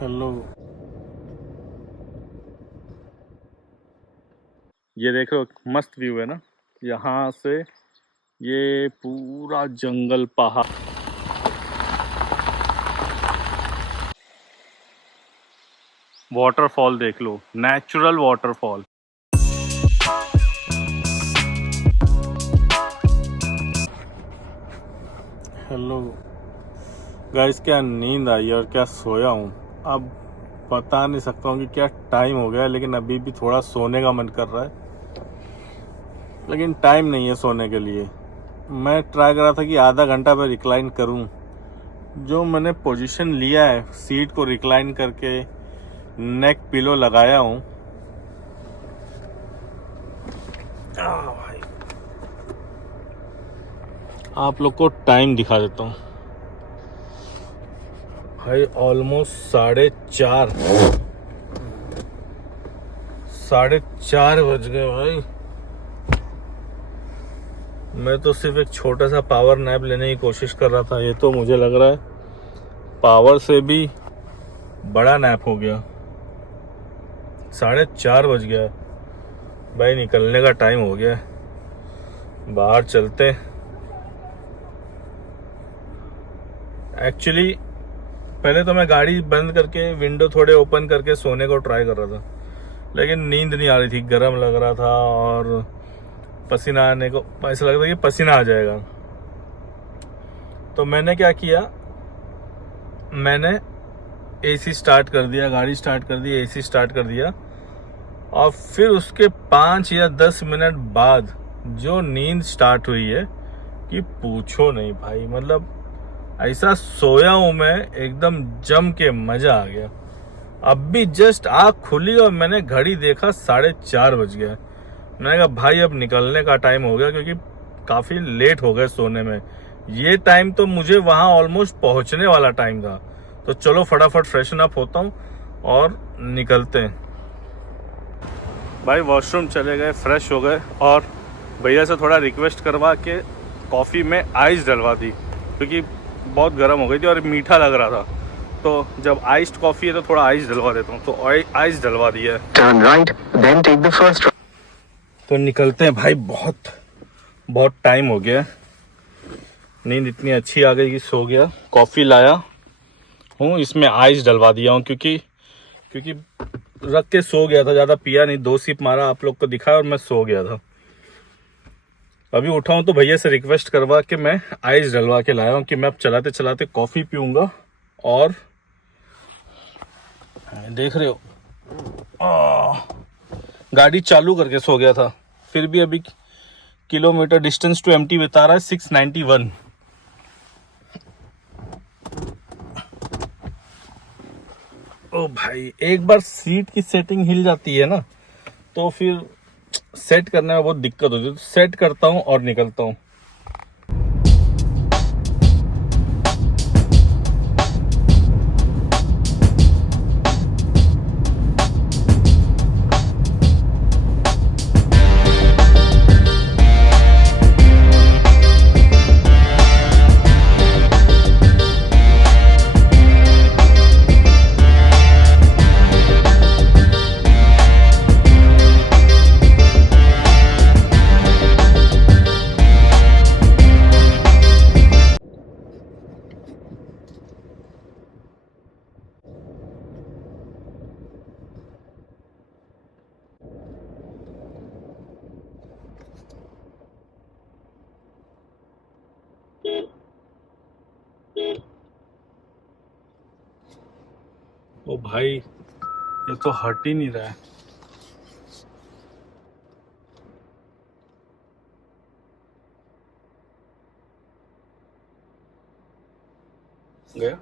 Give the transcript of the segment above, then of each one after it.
Hello, ये देख रहे हो मस्त व्यू है ना। यहाँ से ये पूरा जंगल पहाड़, वाटरफॉल देख लो, नेचुरल वाटरफॉल। हेलो गाइस, क्या नींद आई और क्या सोया हूँ। अब बता नहीं सकता हूँ कि क्या टाइम हो गया, लेकिन अभी भी थोड़ा सोने का मन कर रहा है, लेकिन टाइम नहीं है सोने के लिए। मैं ट्राई कर रहा था कि आधा घंटा मैं रिक्लाइन करूँ। जो मैंने पोजीशन लिया है, सीट को रिक्लाइन करके नेक पिलो लगाया हूँ। भाई आप लोग को टाइम दिखा देता हूँ भाई। ऑलमोस्ट साढ़े चार बज गए भाई। मैं तो सिर्फ एक छोटा सा पावर नैप लेने की कोशिश कर रहा था, ये तो मुझे लग रहा है पावर से भी बड़ा नैप हो गया। 4:30 बज गया भाई, निकलने का टाइम हो गया। बाहर चलते। एक्चुअली पहले तो मैं गाड़ी बंद करके विंडो थोड़े ओपन करके सोने को ट्राई कर रहा था, लेकिन नींद नहीं आ रही थी, गर्म लग रहा था और पसीना आने को ऐसा लग रहा था कि पसीना आ जाएगा। तो मैंने क्या किया, मैंने एसी स्टार्ट कर दिया, गाड़ी स्टार्ट कर दी, एसी स्टार्ट कर दिया, और फिर उसके 5 या 10 मिनट बाद जो नींद स्टार्ट हुई है कि पूछो नहीं भाई। मतलब ऐसा सोया हूं मैं, एकदम जम के मजा आ गया। अब भी जस्ट आँख खुली और मैंने घड़ी देखा, 4:30 बज गया। मैंने कहा भाई अब निकलने का टाइम हो गया, क्योंकि काफी लेट हो गए सोने में। ये टाइम तो मुझे वहां ऑलमोस्ट पहुंचने वाला टाइम था। तो चलो फटाफट फ्रेशन अप होता हूँ और निकलते हैं। भाई वॉशरूम चले गए, फ्रेश हो गए, और भैया से थोड़ा रिक्वेस्ट करवा के कॉफ़ी में आइस डलवा दी, क्योंकि बहुत गर्म हो गई थी और मीठा लग रहा था। तो जब आइस्ड कॉफ़ी है तो थोड़ा आइस डलवा देता हूँ, तो आइस डलवा दिया है। Turn right, then take the first. तो निकलते हैं भाई, बहुत टाइम हो गया। नींद इतनी अच्छी आ गई कि सो गया। कॉफ़ी लाया हूँ, इसमें आइस डलवा दिया हूँ, क्योंकि रख के सो गया था, ज़्यादा पिया नहीं, 2 सिप मारा, आप लोग को दिखा, और मैं सो गया था। अभी उठा हूँ तो भैया से रिक्वेस्ट करवा के मैं आइस डलवा के लाया हूँ कि मैं अब चलाते चलाते कॉफ़ी पीऊँगा। और देख रहे हो, गाड़ी चालू करके सो गया था, फिर भी अभी किलोमीटर डिस्टेंस टू एम्प्टी बता रहा है 691। ओ भाई, एक बार सीट की सेटिंग हिल जाती है ना, तो फिर सेट करने में बहुत दिक्कत होती है। तो सेट करता हूँ और निकलता हूँ। ओ भाई, ये तो हट ही नहीं रहा है। गया।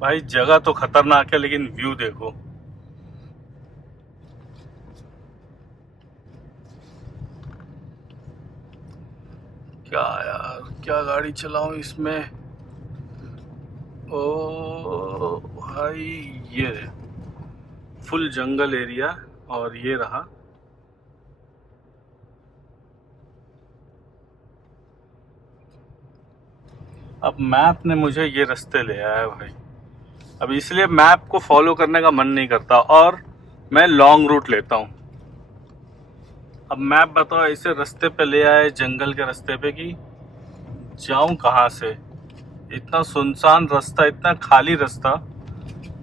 भाई जगह तो खतरनाक है, लेकिन व्यू देखो। क्या यार, क्या गाड़ी चलाऊं इसमें। ओ भाई ये फुल जंगल एरिया और ये रहा। अब मैप ने मुझे ये रास्ते ले आया भाई। अब इसलिए मैप को फॉलो करने का मन नहीं करता और मैं लॉन्ग रूट लेता हूँ। अब मैप बताओ ऐसे रास्ते पे ले आए, जंगल के रास्ते पे, कि जाऊं कहाँ से। इतना सुनसान रास्ता, इतना खाली रास्ता,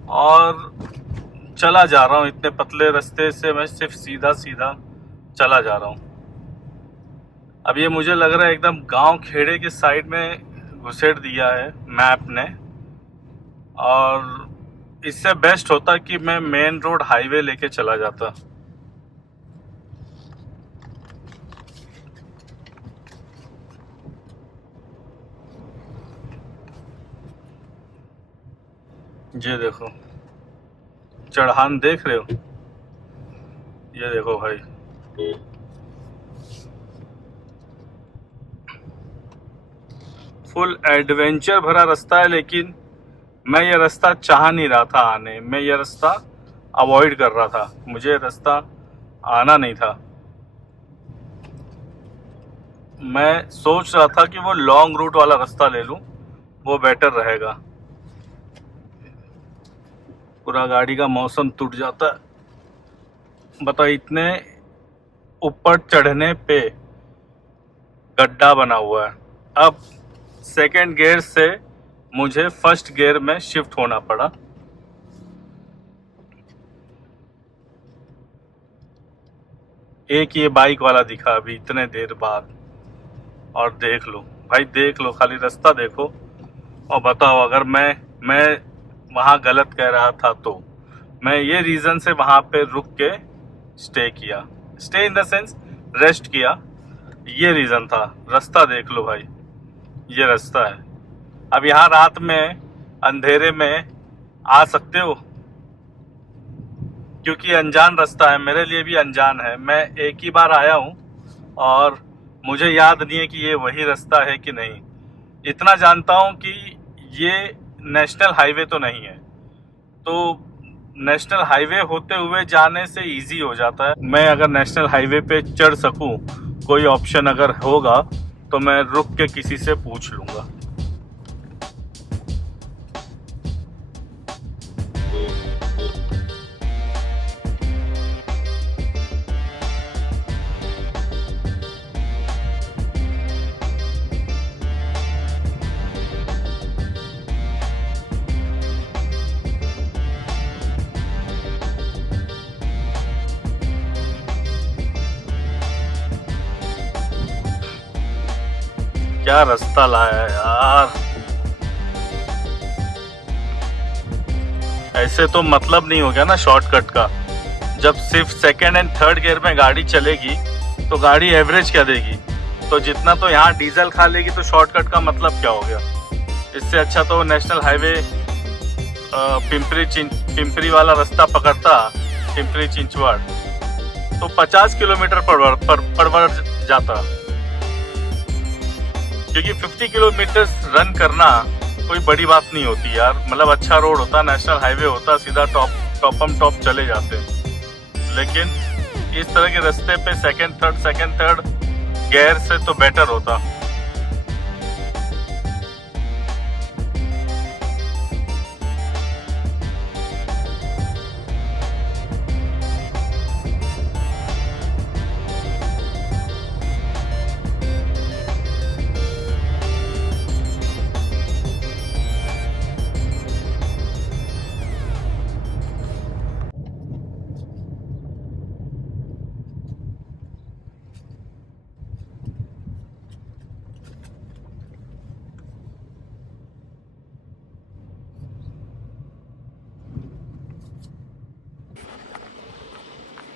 और चला जा रहा हूँ इतने पतले रास्ते से। मैं सिर्फ सीधा सीधा चला जा रहा हूँ। अब ये मुझे लग रहा है एकदम गांव खेड़े के साइड में घुसेड़ दिया है मैप ने, और इससे बेस्ट होता कि मैं मेन रोड हाईवे लेके चला जाता। ये देखो चढ़ान, देख रहे हो? ये देखो भाई, फुल एडवेंचर भरा रास्ता है, लेकिन मैं ये रास्ता चाह नहीं रहा था आने। मैं ये रास्ता अवॉइड कर रहा था, मुझे रास्ता आना नहीं था। मैं सोच रहा था कि वो लॉन्ग रूट वाला रास्ता ले लूं, वो बेटर रहेगा। पूरा गाड़ी का मौसम टूट जाता है। बताओ, इतने ऊपर चढ़ने पे गड्ढा बना हुआ है। अब सेकंड गियर से मुझे फर्स्ट गियर में शिफ्ट होना पड़ा। एक ये बाइक वाला दिखा अभी इतने देर बाद, और देख लो भाई, देख लो, खाली रास्ता देखो और बताओ अगर मैं वहाँ गलत कह रहा था तो। मैं ये रीज़न से वहाँ पे रुक के स्टे किया, stay in the sense rest किया। ये रीज़न था। रास्ता देख लो भाई, ये रास्ता है। अब यहाँ रात में अंधेरे में आ सकते हो, क्योंकि अनजान रास्ता है, मेरे लिए भी अनजान है। मैं एक ही बार आया हूँ और मुझे याद नहीं है कि ये वही रास्ता है कि नहीं। इतना जानता हूँ कि ये नेशनल हाईवे तो नहीं है, तो नेशनल हाईवे होते हुए जाने से इजी हो जाता है। मैं अगर नेशनल हाईवे पे चढ़ सकूँ, कोई ऑप्शन अगर होगा तो मैं रुक के किसी से पूछ लूँगा। क्या रास्ता लाया है यार। ऐसे तो मतलब नहीं हो गया ना शॉर्टकट का। जब सिर्फ सेकंड एंड थर्ड गियर में गाड़ी चलेगी तो गाड़ी एवरेज क्या देगी? तो जितना तो यहाँ डीजल खा लेगी, तो शॉर्टकट का मतलब क्या हो गया? इससे अच्छा तो नेशनल हाईवे पिंपरी वाला रास्ता पकड़ता, पिंपरी चिंचवाड़, तो 50 किलोमीटर पर जाता। क्योंकि 50 किलोमीटर रन करना कोई बड़ी बात नहीं होती यार। मतलब अच्छा रोड होता, नेशनल हाईवे होता, सीधा टॉप चले जाते। लेकिन इस तरह के रास्ते पे सेकंड थर्ड गियर से तो बेटर होता।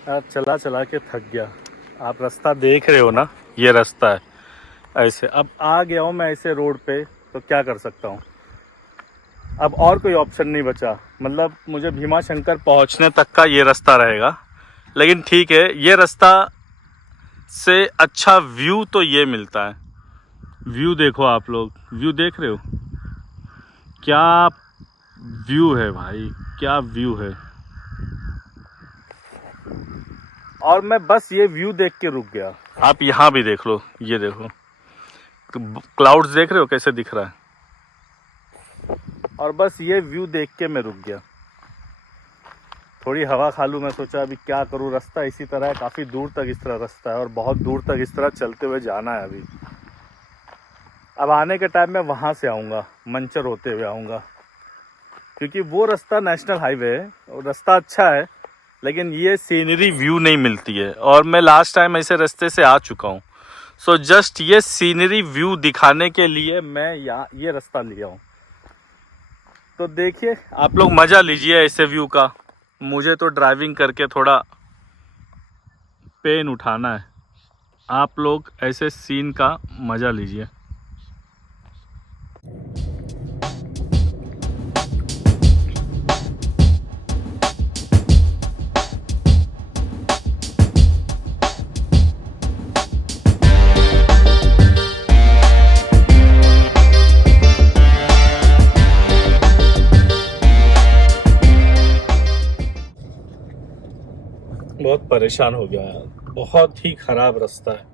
यार चला चला के थक गया। आप रास्ता देख रहे हो ना, ये रास्ता है ऐसे। अब आ गया हूँ मैं ऐसे रोड पे, तो क्या कर सकता हूँ? अब और कोई ऑप्शन नहीं बचा। मतलब मुझे भीमा शंकर पहुँचने तक का ये रास्ता रहेगा। लेकिन ठीक है, ये रास्ता से अच्छा व्यू तो ये मिलता है। व्यू देखो आप लोग, व्यू देख रहे हो क्या व्यू है भाई, क्या व्यू है। और मैं बस ये व्यू देख के रुक गया। आप यहाँ भी देख लो, ये देखो क्लाउड्स देख रहे हो कैसे दिख रहा है। और बस ये व्यू देख के मैं रुक गया। थोड़ी हवा खा लूँ, मैं सोचा अभी क्या करूँ, रास्ता इसी तरह है, काफ़ी दूर तक इस तरह रास्ता है और बहुत दूर तक इस तरह चलते हुए जाना है अभी। अब आने के टाइम में वहाँ से आऊँगा, मंचर होते हुए आऊँगा, क्योंकि वो रास्ता नेशनल हाईवे है और रास्ता अच्छा है, लेकिन ये सीनरी व्यू नहीं मिलती है। और मैं लास्ट टाइम ऐसे रास्ते से आ चुका हूँ, सो जस्ट ये सीनरी व्यू दिखाने के लिए मैं यहाँ ये रास्ता लिया हूँ। तो देखिए आप लोग मज़ा लीजिए ऐसे व्यू का। मुझे तो ड्राइविंग करके थोड़ा पेन उठाना है, आप लोग ऐसे सीन का मज़ा लीजिए। बहुत परेशान हो गया यार, बहुत ही ख़राब रास्ता है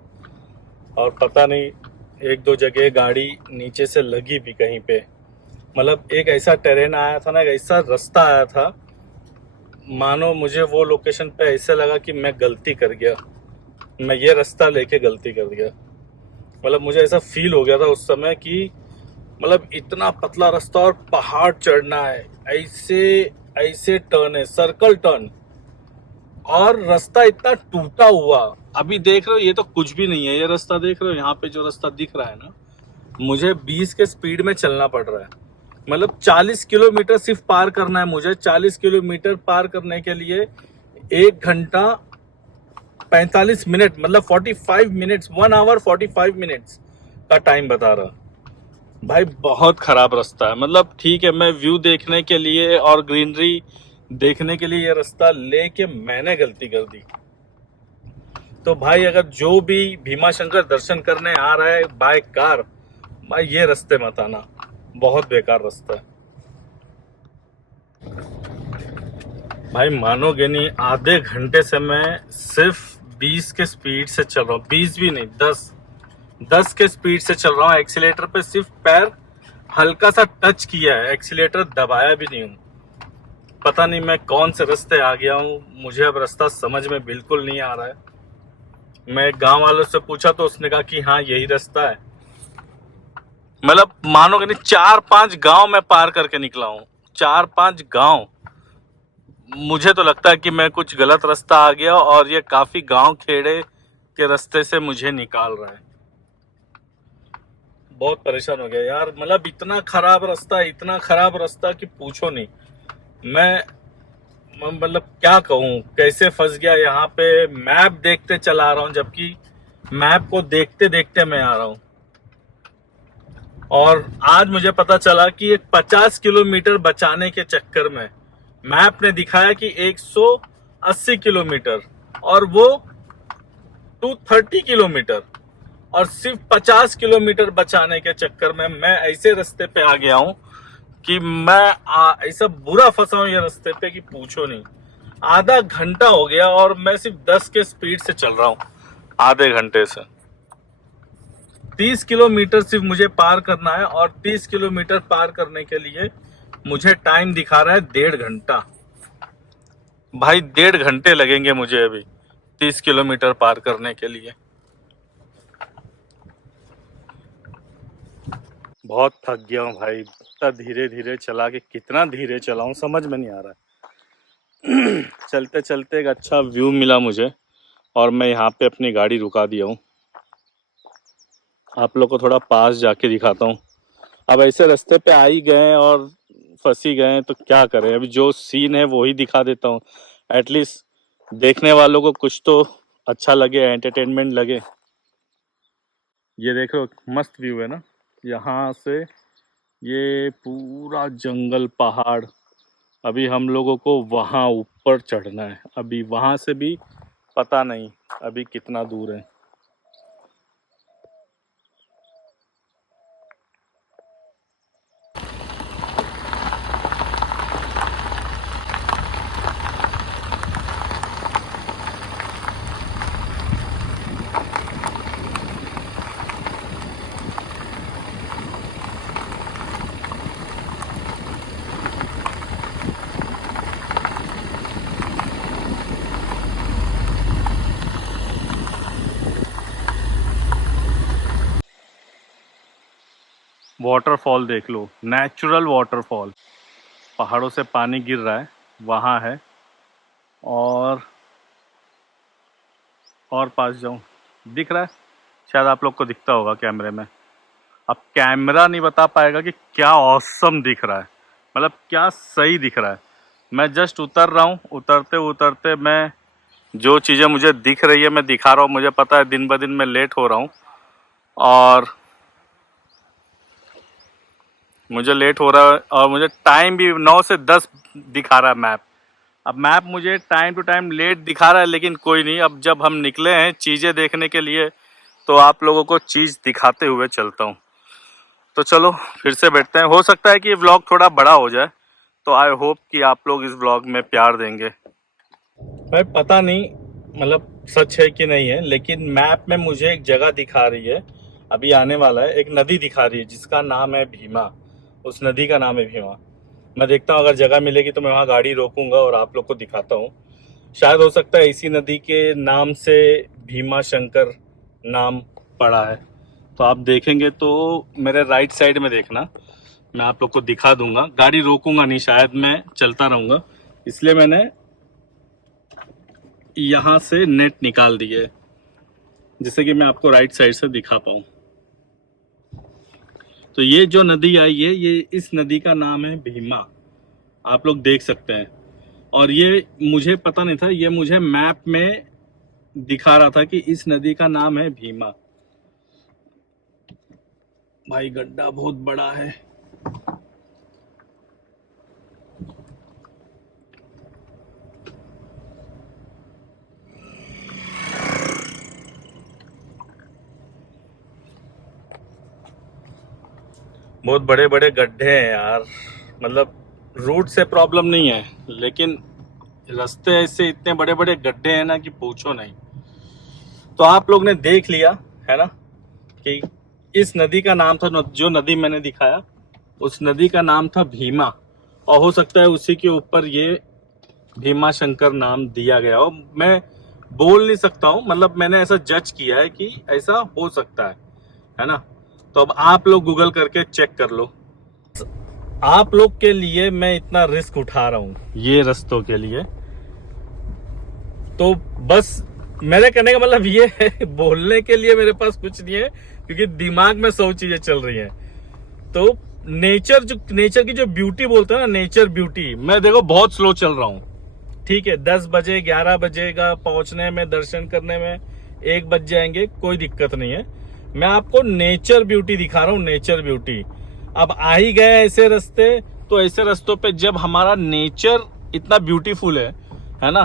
और पता नहीं एक दो जगह गाड़ी नीचे से लगी भी कहीं पे। मतलब एक ऐसा टेरेन आया था ना, एक ऐसा रास्ता आया था, मानो मुझे वो लोकेशन पे ऐसे लगा कि मैं गलती कर गया, मैं ये रास्ता लेके गलती कर गया। मतलब मुझे ऐसा फील हो गया था उस समय कि मतलब इतना पतला रास्ता और पहाड़ चढ़ना है, ऐसे ऐसे टर्न है, सर्कल टर्न, और रास्ता इतना टूटा हुआ। अभी देख रहे हो ये तो कुछ भी नहीं है, ये रास्ता देख रहे हो, यहाँ पे जो रास्ता दिख रहा है ना, मुझे 20 के स्पीड में चलना पड़ रहा है। मतलब 40 किलोमीटर सिर्फ पार करना है मुझे। 40 किलोमीटर पार करने के लिए 1 घंटा 45 मिनट, मतलब 45 मिनट्स, 1 आवर 45 मिनट्स का टाइम बता रहा। भाई बहुत खराब रास्ता है। मतलब ठीक है, मैं व्यू देखने के लिए और ग्रीनरी देखने के लिए ये रास्ता लेके मैंने गलती कर दी। तो भाई अगर जो भी भीमा शंकर दर्शन करने आ रहा है बाय कार, भाई ये रास्ते मत आना, बहुत बेकार रास्ता है। भाई मानोगे नहीं, आधे घंटे से मैं सिर्फ 20 के स्पीड से चल रहा हूँ, 20 भी नहीं, 10 के स्पीड से चल रहा हूँ। एक्सीलेटर पे सिर्फ पैर हल्का सा टच किया है, एक्सीलेटर दबाया भी नहीं हूँ। पता नहीं मैं कौन से रास्ते आ गया हूँ, मुझे अब रास्ता समझ में बिल्कुल नहीं आ रहा है। मैं गांव वालों से पूछा तो उसने कहा कि हाँ यही रास्ता है। मतलब मानोगे नहीं, 4-5 गांव मैं पार करके निकला हूँ, 4-5 गांव। मुझे तो लगता है कि मैं कुछ गलत रास्ता आ गया और ये काफी गांव खेड़े के रास्ते से मुझे निकाल रहा है। बहुत परेशान हो गया यार। मतलब इतना खराब रास्ता, इतना खराब रास्ता कि पूछो नहीं। मैं मतलब क्या कहूँ, कैसे फंस गया यहाँ पे। मैप देखते चला रहा हूँ, जबकि मैप को देखते देखते मैं आ रहा हूँ। और आज मुझे पता चला कि एक 50 किलोमीटर बचाने के चक्कर में मैप ने दिखाया कि 180 किलोमीटर और वो 230 किलोमीटर, और सिर्फ 50 किलोमीटर बचाने के चक्कर में मैं ऐसे रास्ते पे आ गया हूँ कि मैं ऐसा बुरा फंसा हूँ ये रास्ते पे कि पूछो नहीं। आधा घंटा हो गया और मैं सिर्फ 10 के स्पीड से चल रहा हूँ आधे घंटे से। 30 किलोमीटर सिर्फ मुझे पार करना है और 30 किलोमीटर पार करने के लिए मुझे टाइम दिखा रहा है 1.5 घंटा। भाई 1.5 घंटे लगेंगे मुझे अभी 30 किलोमीटर पार करने के लिए। बहुत थक गया हूँ भाई, इतना धीरे धीरे चला के कितना धीरे चलाऊं समझ में नहीं आ रहा है। चलते चलते एक अच्छा व्यू मिला मुझे और मैं यहाँ पे अपनी गाड़ी रुका दिया हूँ। आप लोग को थोड़ा पास जाके दिखाता हूँ। अब ऐसे रास्ते पे आ ही गए और फंस ही गए तो क्या करें, अभी जो सीन है वो ही दिखा देता हूँ। एटलीस्ट देखने वालों को कुछ तो अच्छा लगे, एंटरटेनमेंट लगे। ये देखो मस्त व्यू है ना, यहाँ से ये पूरा जंगल पहाड़। अभी हम लोगों को वहाँ ऊपर चढ़ना है, अभी वहाँ से भी पता नहीं अभी कितना दूर है। वाटरफॉल देख लो, नेचुरल वाटरफॉल, पहाड़ों से पानी गिर रहा है, वहाँ है। और पास जाऊँ, दिख रहा है, शायद आप लोग को दिखता होगा कैमरे में। अब कैमरा नहीं बता पाएगा कि क्या ऑसम दिख रहा है, मतलब क्या सही दिख रहा है। मैं जस्ट उतर रहा हूँ, उतरते उतरते मैं जो चीज़ें मुझे दिख रही है मैं दिखा रहा हूँ। मुझे पता है दिन ब दिन मैं लेट हो रहा हूँ और मुझे टाइम भी 9 से 10 दिखा रहा है मैप। अब मैप मुझे टाइम टू टाइम लेट दिखा रहा है, लेकिन कोई नहीं, अब जब हम निकले हैं चीज़ें देखने के लिए तो आप लोगों को चीज़ दिखाते हुए चलता हूँ। तो चलो फिर से बैठते हैं। हो सकता है कि व्लॉग थोड़ा बड़ा हो जाए, तो आई होप कि आप लोग इस व्लॉग में प्यार देंगे। भाई पता नहीं मतलब सच है कि नहीं है, लेकिन मैप में मुझे एक जगह दिखा रही है, अभी आने वाला है, एक नदी दिखा रही है जिसका नाम है भीमा। उस नदी का नाम है भीमा। मैं देखता हूँ, अगर जगह मिलेगी तो मैं वहाँ गाड़ी रोकूंगा और आप लोग को दिखाता हूँ। शायद हो सकता है इसी नदी के नाम से भीमा शंकर नाम पड़ा है। तो आप देखेंगे तो मेरे राइट साइड में देखना, मैं आप लोग को दिखा दूंगा। गाड़ी रोकूंगा नहीं, शायद मैं चलता रहूंगा, इसलिए मैंने यहाँ से नेट निकाल दिए जिससे कि मैं आपको राइट साइड से दिखा पाऊँ। तो ये जो नदी आई है, ये इस नदी का नाम है भीमा, आप लोग देख सकते हैं। और ये मुझे पता नहीं था, ये मुझे मैप में दिखा रहा था कि इस नदी का नाम है भीमा। भाई गड्ढा बहुत बड़ा है। बहुत बड़े बड़े गड्ढे हैं यार, मतलब रूट से प्रॉब्लम नहीं है, लेकिन रास्ते ऐसे इतने बड़े बड़े गड्ढे हैं ना कि पूछो नहीं। तो आप लोग ने देख लिया है ना कि इस नदी का नाम था, जो नदी मैंने दिखाया उस नदी का नाम था भीमा, और हो सकता है उसी के ऊपर ये भीमा शंकर नाम दिया गया हो। मैं बोल नहीं सकता हूँ, मतलब मैंने ऐसा जज किया है कि ऐसा हो सकता है ना। तो अब आप लोग गूगल करके चेक कर लो। आप लोग के लिए मैं इतना रिस्क उठा रहा हूँ ये रास्तों के लिए, तो बस मेरे कहने का मतलब ये है, बोलने के लिए मेरे पास कुछ नहीं है क्योंकि दिमाग में 100 चीजें चल रही हैं। तो नेचर की जो ब्यूटी बोलते हैं ना, नेचर ब्यूटी, मैं देखो बहुत स्लो चल रहा हूँ, ठीक है। 10 बजे 11 बजेगा पहुंचने में, दर्शन करने में 1 बज जाएंगे, कोई दिक्कत नहीं है। मैं आपको नेचर ब्यूटी दिखा रहा हूँ, नेचर ब्यूटी। अब आ ही गए ऐसे रास्ते, तो ऐसे रास्तों पे जब हमारा नेचर इतना ब्यूटीफुल है ना,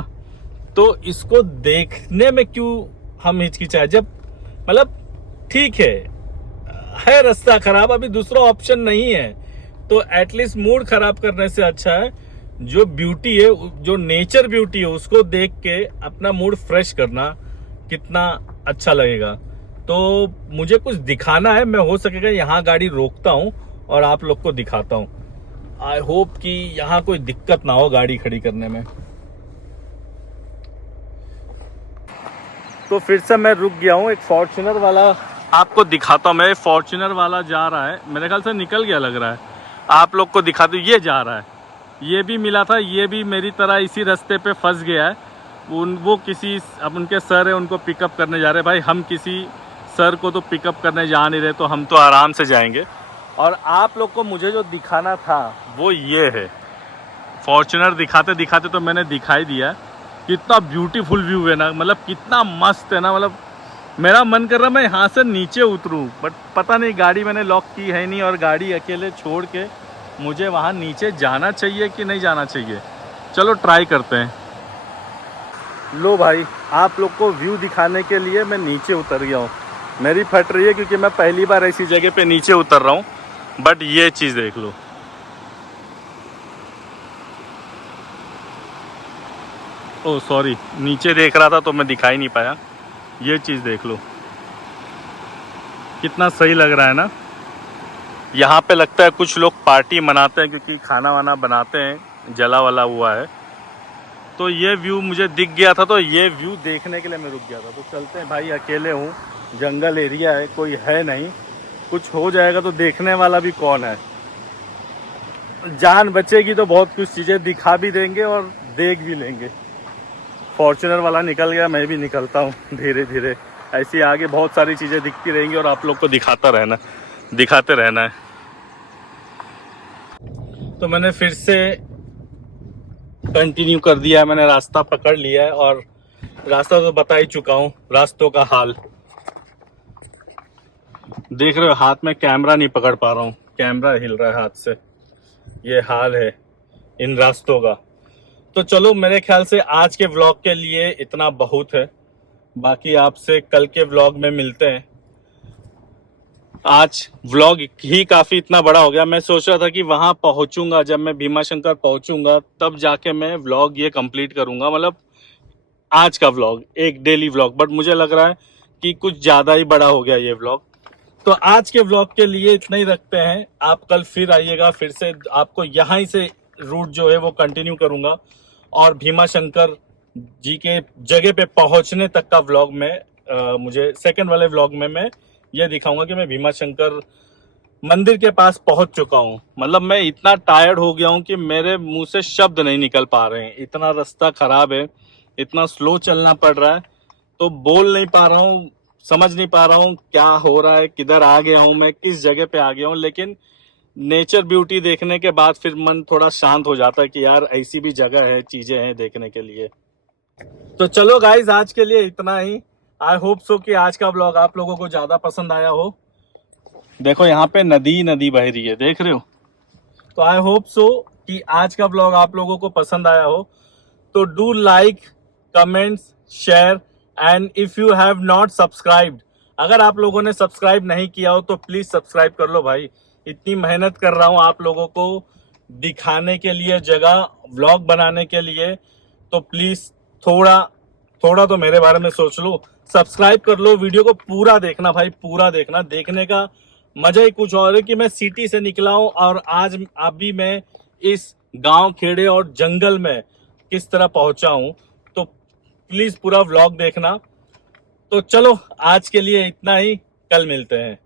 तो इसको देखने में क्यों हम हिचकिचाए, जब मतलब ठीक है रास्ता खराब, अभी दूसरा ऑप्शन नहीं है, तो एटलीस्ट मूड खराब करने से अच्छा है जो ब्यूटी है, जो नेचर ब्यूटी है, उसको देख के अपना मूड फ्रेश करना कितना अच्छा लगेगा। तो मुझे कुछ दिखाना है, मैं हो सकेगा यहाँ गाड़ी रोकता हूँ और आप लोग को दिखाता हूँ। आई होप कि यहाँ कोई दिक्कत ना हो गाड़ी खड़ी करने में। तो फिर से मैं रुक गया हूँ, एक फॉर्च्यूनर वाला आपको दिखाता हूँ। मैं फॉर्च्यूनर वाला जा रहा है, मेरे ख्याल से निकल गया लग रहा है, आप लोग को दिखा दूँ। ये जा रहा है, ये भी मिला था, ये भी मेरी तरह इसी रास्ते पे फंस गया है। वो किसी, अब उनके सर है, उनको पिकअप करने जा रहे हैं। भाई हम किसी सर को तो पिकअप करने जा नहीं रहे, तो हम तो आराम से जाएंगे। और आप लोग को मुझे जो दिखाना था वो ये है, फॉर्च्यूनर दिखाते दिखाते तो मैंने दिखाई दिया। कितना ब्यूटीफुल व्यू है ना, मतलब कितना मस्त है ना, मतलब मेरा मन कर रहा मैं यहाँ से नीचे उतरूँ, बट पता नहीं गाड़ी मैंने लॉक की है नहीं, और गाड़ी अकेले छोड़ के मुझे वहाँ नीचे जाना चाहिए कि नहीं जाना चाहिए। चलो ट्राई करते हैं। लो भाई, आप लोग को व्यू दिखाने के लिए मैं नीचे उतर गया हूँ। मेरी फट रही है क्योंकि मैं पहली बार ऐसी जगह पे नीचे उतर रहा हूँ, बट ये चीज़ देख लो। ओह सॉरी, नीचे देख रहा था तो मैं दिखाई नहीं पाया। ये चीज़ देख लो, कितना सही लग रहा है ना। यहाँ पे लगता है कुछ लोग पार्टी मनाते हैं क्योंकि खाना वाना बनाते हैं, जला वला हुआ है। तो ये व्यू मुझे दिख गया था, तो ये व्यू देखने के लिए मैं रुक गया था। तो चलते हैं भाई, अकेले हूँ, जंगल एरिया है, कोई है नहीं, कुछ हो जाएगा तो देखने वाला भी कौन है। जान बचेगी तो बहुत कुछ चीज़ें दिखा भी देंगे और देख भी लेंगे। फॉर्च्यूनर वाला निकल गया, मैं भी निकलता हूँ धीरे धीरे। ऐसी आगे बहुत सारी चीज़ें दिखती रहेंगी और आप लोग को दिखाते रहना है। तो मैंने फिर से कंटिन्यू कर दिया है, मैंने रास्ता पकड़ लिया है और रास्ता तो बता ही चुका हूँ। रास्तों का हाल देख रहे हो, हाथ में कैमरा नहीं पकड़ पा रहा हूँ, कैमरा हिल रहा है हाथ से। ये हाल है इन रास्तों का। तो चलो, मेरे ख्याल से आज के व्लॉग के लिए इतना बहुत है। बाकी आपसे कल के व्लॉग में मिलते हैं। आज व्लॉग ही काफ़ी इतना बड़ा हो गया। मैं सोच रहा था कि वहाँ पहुँचूंगा, जब मैं भीमा शंकर पहुँचूंगा तब जाके मैं व्लॉग ये कंप्लीट करूँगा, मतलब आज का व्लॉग, एक डेली व्लॉग। बट मुझे लग रहा है कि कुछ ज़्यादा ही बड़ा हो गया ये व्लॉग। तो आज के व्लॉग के लिए इतना ही रखते हैं। आप कल फिर आइएगा, फिर से आपको यहाँ से रूट जो है वो कंटिन्यू करूँगा और भीमा शंकर जी के जगह पे पहुँचने तक का व्लॉग में मुझे सेकंड वाले व्लॉग में मैं ये दिखाऊंगा कि मैं भीमा शंकर मंदिर के पास पहुंच चुका हूं। मतलब मैं इतना टायर्ड हो गया हूं कि मेरे मुंह से शब्द नहीं निकल पा रहे हैं। इतना रास्ता खराब है, इतना स्लो चलना पड़ रहा है, तो बोल नहीं पा रहा हूं, समझ नहीं पा रहा हूं क्या हो रहा है, किधर आ गया हूं मैं, किस जगह पे आ गया हूं। लेकिन नेचर ब्यूटी देखने के बाद फिर मन थोड़ा शांत हो जाता है कि यार ऐसी भी जगह है, चीजें हैं देखने के लिए। तो चलो गाइज, आज के लिए इतना ही। आई होप सो कि आज का ब्लॉग आप लोगों को ज्यादा पसंद आया हो। देखो यहाँ पे नदी बह रही है, देख रहे हो। तो आई होप सो कि आज का ब्लॉग आप लोगों को पसंद आया हो। तो do like, comments, share and if you have not subscribed, अगर आप लोगों ने सब्सक्राइब नहीं किया हो तो प्लीज सब्सक्राइब कर लो भाई। इतनी मेहनत कर रहा हूँ आप लोगों को दिखाने के लिए, जगह व्लॉग बनाने के लिए। तो प्लीज थोड़ा तो मेरे बारे में सोच लो, सब्सक्राइब कर लो। वीडियो को पूरा देखना भाई, पूरा देखना। देखने का मजा ही कुछ और है कि मैं सिटी से निकला हूं और आज अभी मैं इस गांव, खेड़े और जंगल में किस तरह पहुंचा हूं। तो प्लीज पूरा व्लॉग देखना। तो चलो, आज के लिए इतना ही, कल मिलते हैं।